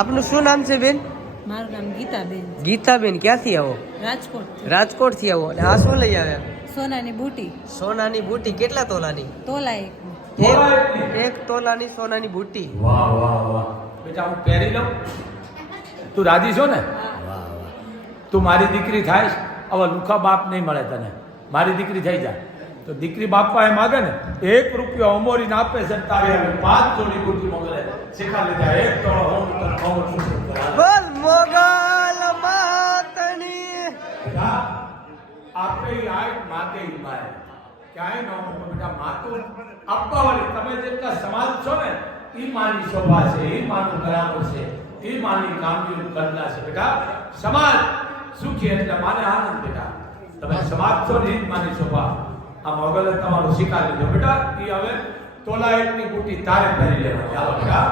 આપનું શું નામ છે બેન? મારું નામ ગીતાબેન. ગીતાબેન, ક્યાંથી આવો? રાજકોટ. રાજકોટ થી આવો. અને આ શું લઈ આવ્યા? સોનાની બુટી. સોનાની બુટી. કેટલા તોલાની? તોલા એક. એક તોલાની સોનાની બુટી. વાહ વાહ વાહ. બેટા હું પહેરી લઉં? તું રાજી છો ને? વાહ વાહ. તું મારી દીકરી થાય. હવે લુખા બાપ નહીં મળે તને. મારી દીકરી થઈ જાય તો દીકરી બાપા એમ માગે ને 1 રૂપિયો અમોરીને આપે છે ને તારે 5 જોડી બુટી મોકલે. શીખા લીધા 1 તોળો હોમ તને કહું છું. બોલ મોગલ માતની. આપે આય માગે માય ક્યાંય ન મૂકો બેટા. માતું આપવા વાળી તમે જેટલા સમાજ છો ને એ માની શોભા છે, એ માનું બરાબર છે, એ માની કામગીરી કરતા છે બેટા. સમાજ સુખી એટલે માને આનંદ બેટા. તમે સમાજ છો ને એ જ માની શોભા. આ મોગલે તમારું શીખા લીધો બેટા. એ હવે તોલા 1ની બુટી તારે પહેરી લેવાની. આવો બેટા.